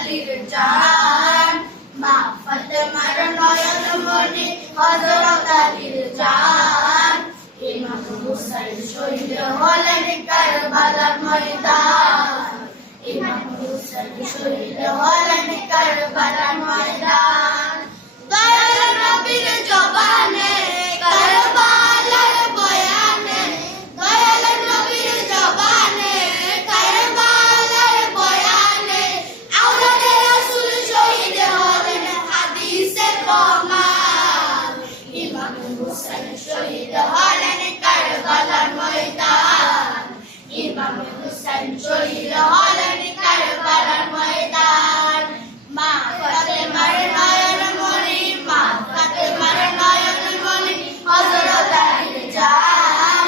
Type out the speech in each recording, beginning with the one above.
আলীর জান মা ফাতেমার নয়ন মনি হযরত আলীর জান হাদিসে ইমাম হুসাইন শহীদ হলেন কারবালার ময়দান। ইমাম হুসাইন শহীদ হলেন কারবালার ময়দান। মা ফাতেমার নয়ন মনি মা ফাতেমার নয়ন মনি হযরত আলী জান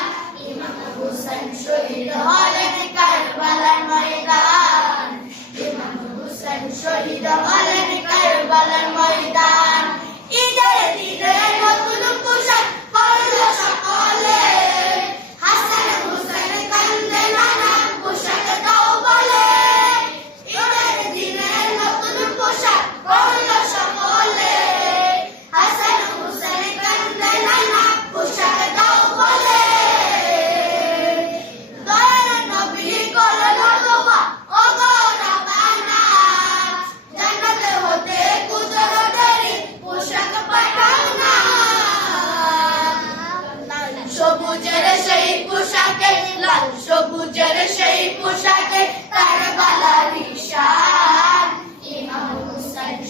ইমাম হুসাইন শহীদ হলেন কারবালার ময়দান। ইমাম হুসাইন শহীদ হলেন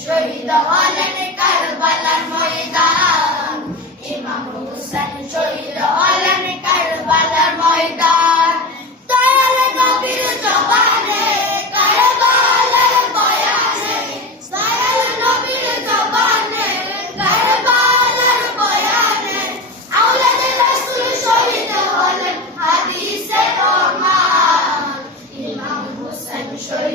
শহীদ হলেন কারবালার ময়দান। ইমাম হোসেন শহীদ হলেন কারবালার ময়দান। দয়াল নবীর জবানে, কারবালার বয়ানে, দয়াল নবীর জবানে, কারবালার বয়ানে, আওলাদ রাসূল শহীদ হলেন হাদিসে ফরমান ইমাম হোসেন শহীদ